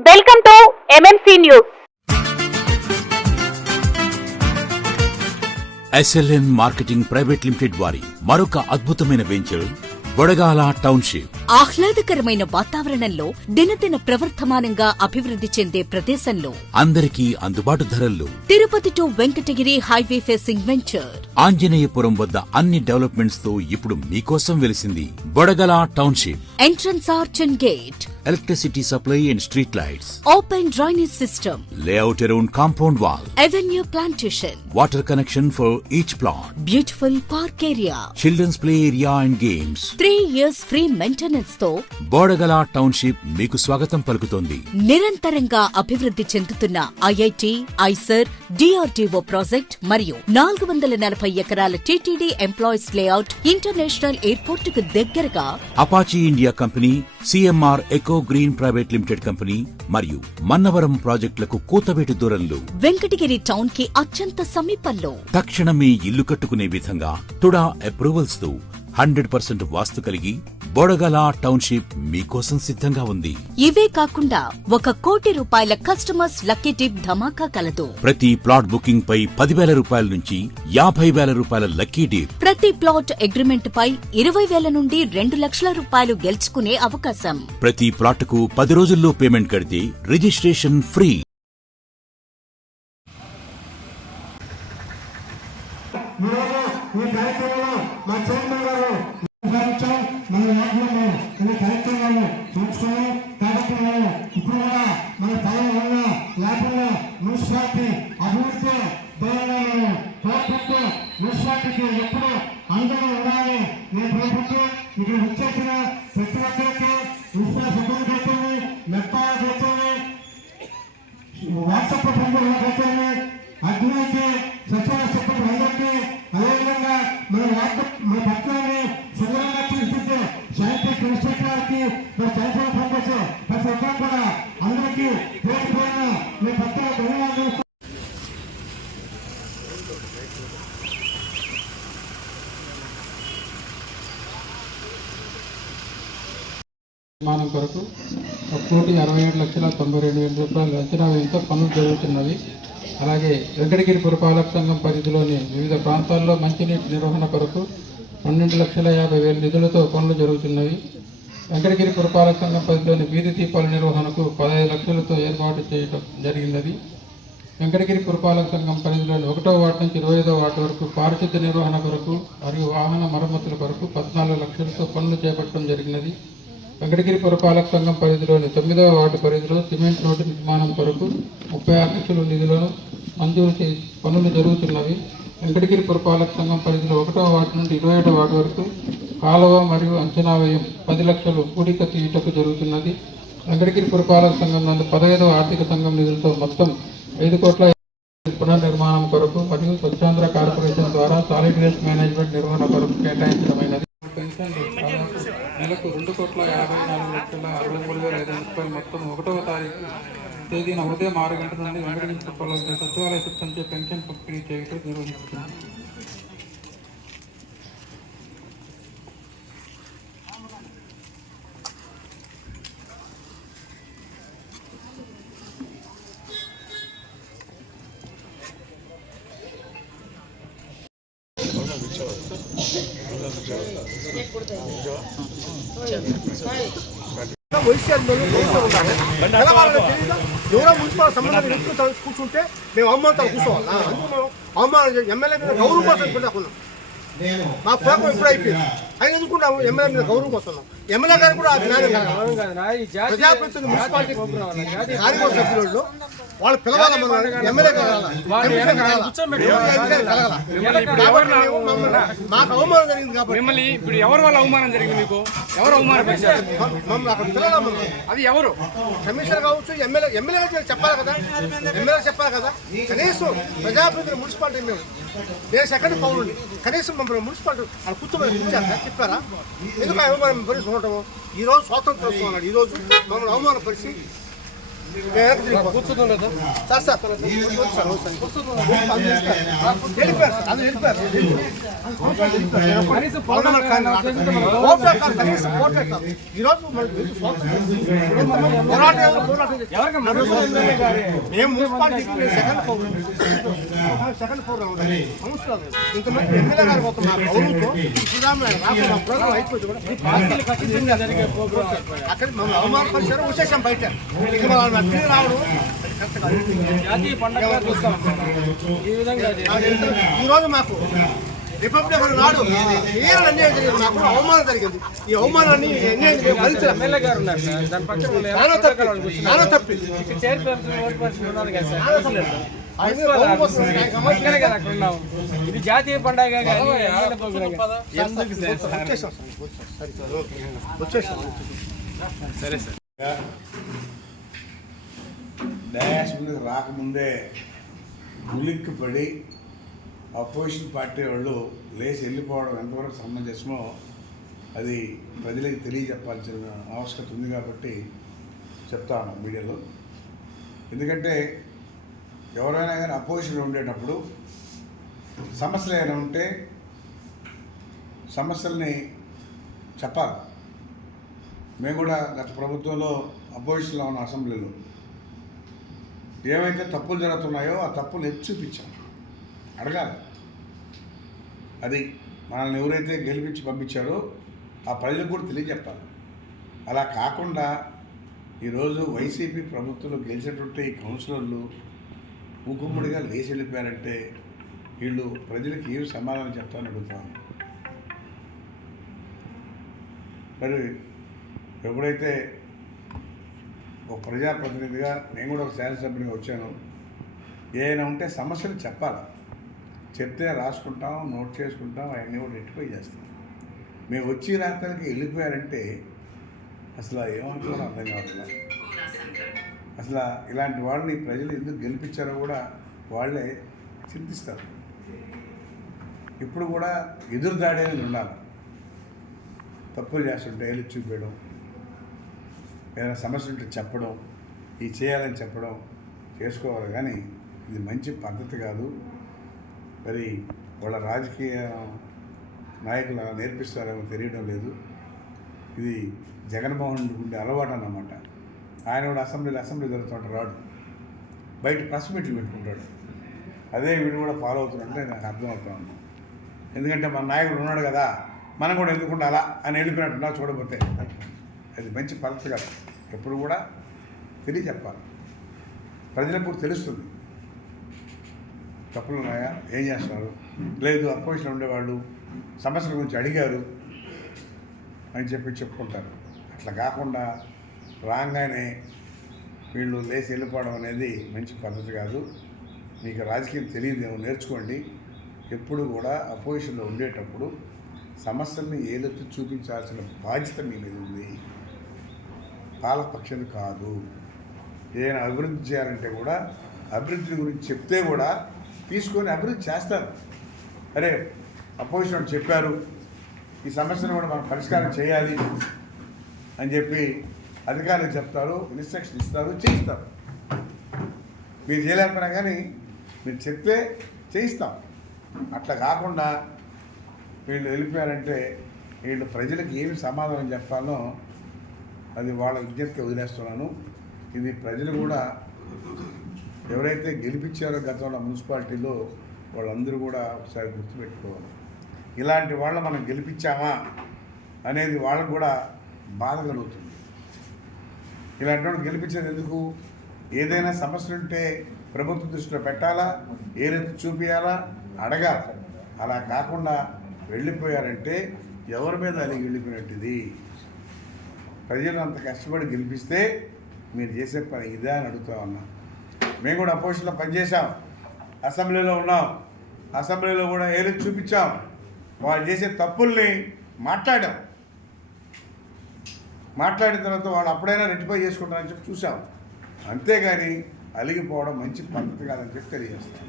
Welcome to MMC news SLN marketing private limited వారి మరొక అద్భుతమైన వెంచర్ బొడగాల టౌన్షిప్ ఆహ్లాదకరమైన వాతావరణంలో దినదిన ప్రవర్ధమానంగా అభివృద్ధి చెందే ప్రదేశంలో అందరికీ అందుబాటు ధరల్లో Tirupati to Venkatagiri highway facing venture. Anjaneyapuram వద్ద అన్ని డెవలప్మెంట్స్తో ఇప్పుడు మీకోసం వెలిసింది Bodagala township. Entrance arch and gate. Electricity supply and street lights. Open drainage system layout around compound wall. Avenue plantation water connection for each plot. Beautiful park area childrens play area and games. Three years free maintenance తో Bodagala township మీకు స్వాగతం పలుకుతోంది. నిరంతరంగా అభివృద్ధి చెందుతున్న IIT IISER DRDO project మరియు నాలుగు వందల నలభై ఎకరాల టీటీడీ ఎంప్లాయీస్ లేఅవుట్ ఇంటర్నేషనల్ ఎయిర్పోర్ట్కు దగ్గరగా Apache India company CMR eco green private limited company మరియు మన్నవరం ప్రాజెక్టులకు కూతవేటు దూరంలో వెంకటగిరి టౌన్కి అత్యంత సమీపంలో తక్షణమే ఇల్లు కట్టుకునే విధంగా తుడా అప్రూవల్స్తో హండ్రెడ్ పర్సెంట్ వాస్తు కలిగి బొడగల టౌన్షిప్ మీకోసం సిద్ధంగా ఉంది. ఇవే కాకుండా ఒక కోటి రూపాయల కస్టమర్స్ లక్కీ టిప్ ధమాకా కలదు ప్రతి ప్లాట్ బుకింగ్ పై పదివేల రూపాయల నుంచి యాభై వేల రూపాయల లక్కీ డీప్ ప్రతి ప్లాట్ అగ్రిమెంట్ పై ఇరవై వేల నుండి రెండు లక్షల రూపాయలు గెలుచుకునే అవకాశం. ప్రతి ప్లాట్కు పది రోజుల్లో పేమెంట్ కడితే రిజిస్ట్రేషన్ ఫ్రీ. ఈరోజు ఈ కార్యక్రమంలో మా చైర్మన్ గారు నిర్వహించాం మన వార్డులో ఈ కార్యక్రమాన్ని చూసుకుని కాబట్టి మనం ఇప్పుడు కూడా మన పైన ఉన్న లేకుండా మున్సిపాలిటీ అభివృద్ధి ధోరణి మేము కోరుకుంటూ మున్సిపాలిటీకి ఎప్పుడు అందరూ ఉండాలని నేను కోరుకుంటూ ఇక్కడ వచ్చేసిన ప్రతి ఒక్కరికి మున్సిపల్ సిబ్బందికి మెట్టాలకి వాట్సాప్ పంపులకైతేనే అగ్నికి సచివాలయ సిబ్బంది అందరికీ అదేవిధంగా మన వాట్సాప్ మన నిర్మాణం కొరకు ఒక కోటి అరవై ఏడు లక్షల తొంభై రెండు వేల రూపాయల అంచనా వ్యయంతో పనులు జరుగుతున్నవి. అలాగే వెంకటగిరి పురపాలక సంఘం పరిధిలోని వివిధ ప్రాంతాల్లో మంచినీటి నిర్వహణ కొరకు పన్నెండు లక్షల యాభై వేల నిధులతో పనులు జరుగుతున్నవి. వెంకటగిరి పురపాలక సంఘం పరిధిలోని వీధి దీపాల నిర్వహణకు పదహైదు లక్షలతో ఏర్పాటు చేయడం జరిగినది. వెంకటగిరి పురపాలక సంఘం పరిధిలోని ఒకటో వార్డు నుంచి ఇరవై ఐదో వార్డు వరకు పారిశుద్ధ్య నిర్వహణ కొరకు మరియు వాహన మరమ్మతుల కొరకు పద్నాలుగు లక్షలతో పనులు చేపట్టడం జరిగినది. వెంకటగిరి పురపాలక సంఘం పరిధిలోని తొమ్మిదవ వార్డు పరిధిలో సిమెంట్ రోడ్డు నిర్మాణం కొరకు ముప్పై ఆరు లక్షల నిధులను మంజూరు చేసి పనులు జరుగుతున్నవి. వెంకటగిరి పురపాలక సంఘం పరిధిలో ఒకటవ వార్డు నుండి ఇరవై ఏడవ వార్డు వరకు కాలువ మరియు అంచనా వ్యయం పది లక్షలు కూడిక తీయటకు జరుగుతున్నది. వెంకటగిరి పురపాలక సంఘం నందు పదహైదవ ఆర్థిక సంఘం నిధులతో మొత్తం ఐదు కోట్ల పునర్నిర్మాణం కొరకు మరియు స్వచ్ఛాంధ్ర కార్పొరేషన్ ద్వారా సాలిడ్ వేస్ట్ మేనేజ్మెంట్ నిర్వహణ కొరకు కేటాయించడమైనది. నెలకు రెండు కోట్ల యాభై నాలుగు లక్షల అరవై మూడు వేల ఐదు వందల రూపాయలు మొత్తం ఒకటవ తారీఖు తేదీన ఉదయం ఆరు గంటల నుండి వెంకటగిరి పురపాలక సచివాలయ సిబ్బంది పెన్షన్ పంపిణీ చేయటం నిర్వహిస్తుంది ఎవరో మున్సిపల్ సంబంధాలు వ్యక్తులు కూర్చుంటే మేము అవమానంతో కూర్చోవాలా అందుకు మేము అవమానం ఎమ్మెల్యే మీద గౌరవం కోసం పెట్టుకున్నాం మా కోపం ఎప్పుడు అయిపోయింది ఆయన ఎందుకున్నాము ఎమ్మెల్యే మీద గౌరవం కోసం ఎమ్మెల్యే గారు కూడా కలగాలి. ప్రజాప్రతినిధులు మున్సిపాలిటీ కార్యవర్గ సభ్యులు వాళ్ళు పిలవాలి ఎమ్మెల్యే మాకు అవమానం జరిగింది కాబట్టి. మిమ్మల్ని ఇప్పుడు ఎవరి వల్ల అవమానం జరిగింది మీకు? ఎవరు అవమానపరిచారు మమ్మల్ని అక్కడ మమ్మల్ని? అది ఎవరు? కమిషనర్ కావచ్చు ఎమ్మెల్యే ఎమ్మెల్యే చెప్పాలి కదా? ఎమ్మెల్యే చెప్పాలి కదా? కనీసం ప్రజాప్రతినిధులు మున్సిపాలిటీ మేము నేను సెకండ్ పౌరుని కనీసం మమ్మల్ని మున్సిపాలిటీ అక్కడ కూర్చోమని చెప్పారా? ఎందుకు అవమానం పరిస్థితి ఉండటం? ఈ రోజు స్వాతంత్రం వస్తున్నాడు. ఈ మమ్మల్ని అవమానపరిచి సార్ సార్ ఈరోజు మేము second floor second floor MLA గారు ఒక గౌరవంతో ప్రోగ్రాం అయిపోయింది కూడా అక్కడ మమ్మల్ని అవమానపరిచారు వచ్చేసాం బయట. జాతీయ పండుగ చూస్తాం ఈ విధంగా నాకు ఎంత- ఈ రోజు మాకు రిపబ్లిక్ నాడు అన్యాయం జరిగింది అవమానం జరిగింది ఈ అవమానాన్ని అన్యాయం. ఎమ్మెల్యే గారు ఉన్నారు సార్. దాని పక్కన నానా తప్పి. నానా తప్పి. చైర్పర్సన్ ఓట్ పర్సన్ ఉన్నారు కదా సార్. ఇది జాతీయ పండుగ కానీ సార్ సార్ వచ్చేసాం. సరే సార్ ఓకే వచ్చేసాం సరే సార్ డయాస్ మీదకి రాకముందే ఉలిక్కి పడి అపోజిషన్ పార్టీ వాళ్ళు లేచి వెళ్ళిపోవడం ఎంతవరకు సమంజసమో అది ప్రజలకు తెలియజెప్పాల్సిన ఆవశ్యకత ఉంది కాబట్టి చెప్తాను మీడియాలో. ఎందుకంటే ఎవరైనా కానీ అపోజిషన్లో ఉండేటప్పుడు సమస్యలు ఏమైనా ఉంటే సమస్యల్ని చెప్పాలి. మేము కూడా గత ప్రభుత్వంలో అపోజిషన్లో ఉన్న అసెంబ్లీలో ఏవైతే తప్పులు జరుగుతున్నాయో ఆ తప్పులు ఎత్తి చూపించాం అడగాలి. అది మనల్ని ఎవరైతే గెలిపించి పంపించారో ఆ ప్రజలకు కూడా తెలియజెప్పాలి. అలా కాకుండా ఈరోజు వైసీపీ ప్రభుత్వంలో గెలిచినటువంటి కౌన్సిలర్లు మూకుమ్మడిగా లేచి వెళ్ళిపోయారంటే వీళ్ళు ప్రజలకు ఏం సమాధానం చెప్తారని అడుగుతాను మరి ఎప్పుడైతే ఒక ప్రజాప్రతినిధిగా నేను కూడా ఒక శాసనసభ్యునిగా వచ్చాను. ఏమైనా ఉంటే సమస్యలు చెప్పాలి? చెప్తే రాసుకుంటాం నోట్ చేసుకుంటాం అవన్నీ కూడా రెట్టిపోయి చేస్తాం. మేము వచ్చి రాత్రికి వెళ్ళిపోయారంటే అసలు ఏమనుకోవడం అర్థం కావట్లేదు. అసలు ఇలాంటి వాళ్ళని ప్రజలు ఎందుకు గెలిపించారో కూడా వాళ్ళే చింతిస్తారు. ఇప్పుడు కూడా ఎదురు దాడి ఉండాలి. తప్పులు చేస్తుంటే ఏళ్ళు చూపించడం ఏదైనా సమస్య ఉంటే చెప్పడం ఇది చేయాలని చెప్పడం చేసుకోవాలి. కానీ ఇది మంచి పద్ధతి కాదు. మరి వాళ్ళ రాజకీయ నాయకులు అలా నేర్పిస్తారేమో తెలియడం లేదు. ఇది జగన్మోహన్ ఉండే అలవాటు అన్నమాట. ఆయన కూడా అసెంబ్లీలో అసెంబ్లీ జరుగుతుంటాడు రాడు. బయట ప్రెస్ మీట్లు పెట్టుకుంటాడు. అదే వీడు కూడా ఫాలో అవుతున్నట్టే నాకు అర్థమవుతా ఉంది. ఎందుకంటే మన నాయకుడు ఉన్నాడు కదా మనం కూడా ఎందుకు అలా అని వెళ్ళిపోయినట్టున్నా చూడబోతే అది మంచి పద్ధతి కాదు ఎప్పుడు కూడా తెలియచెప్పాలి ప్రజలకు తెలుస్తుంది. తప్పులు ఉన్నాయా? ఏం చేస్తున్నారు? లేదు అపోజిషన్ ఉండేవాళ్ళు సమస్యల గురించి అడిగారు అని చెప్పి చెప్పుకుంటారు. అట్లా కాకుండా రాగానే వీళ్ళు లేచి వెళ్ళిపోవడం అనేది మంచి పద్ధతి కాదు. మీకు రాజకీయం తెలియదేమో నేర్చుకోండి. ఎప్పుడు కూడా అపోజిషన్లో ఉండేటప్పుడు సమస్యల్ని ఏదెత్తి చూపించాల్సిన బాధ్యత మీ మీద ఉంది. పాలపక్షం కాదు. ఏదైనా అభివృద్ధి చేయాలంటే కూడా అభివృద్ధి గురించి చెప్తే కూడా తీసుకొని అభివృద్ధి చేస్తారు. అరే అపోజిషన్ వాళ్ళు చెప్పారు ఈ సమస్యను కూడా మనం పరిష్కారం చేయాలి అని చెప్పి అధికారులు చెప్తారు ఇన్స్ట్రక్షన్ ఇస్తారు చేయిస్తారు. మీరు చేయలేకపోయినా కానీ మీరు చెప్తే చేయిస్తాం. అట్లా కాకుండా వీళ్ళు వెళ్ళిపోయారంటే వీళ్ళు ప్రజలకు ఏమి సమాధానం చెప్పాలో అది వాళ్ళ విజ్ఞప్తికి వదిలేస్తున్నాను. ఇది ప్రజలు కూడా ఎవరైతే గెలిపించారో గతంలో మున్సిపాలిటీలో వాళ్ళందరూ కూడా ఒకసారి గుర్తుపెట్టుకోవాలి. ఇలాంటి వాళ్ళ మనం గెలిపించామా అనేది వాళ్ళకు కూడా బాధ కలుగుతుంది. ఇలాంటి వాళ్ళు గెలిపించేది ఎందుకు? ఏదైనా సమస్యలు ఉంటే ప్రభుత్వ దృష్టిలో పెట్టాలా? ఏ రీతి చూపించాలా అడగాలి. అలా కాకుండా వెళ్ళిపోయారంటే ఎవరి మీద అలిగి వెళ్ళిపోయినట్టుది ప్రజలు అంత కష్టపడి గెలిపిస్తే మీరు చేసే పని ఇదే అని అడుగుతా ఉన్నా. మేము కూడా అపోజిషన్లో పనిచేసాం అసెంబ్లీలో ఉన్నాం. అసెంబ్లీలో కూడా ఏలు చూపించాం. వాళ్ళు చేసే తప్పుల్ని మాట్లాడాం. మాట్లాడిన తర్వాత వాళ్ళు అప్పుడైనా రెట్టిఫై చేసుకుంటారని చెప్పి చూసాం అంతేగాని అలిగిపోవడం మంచి పద్ధతి కాదని చెప్పి తెలియజేస్తాం.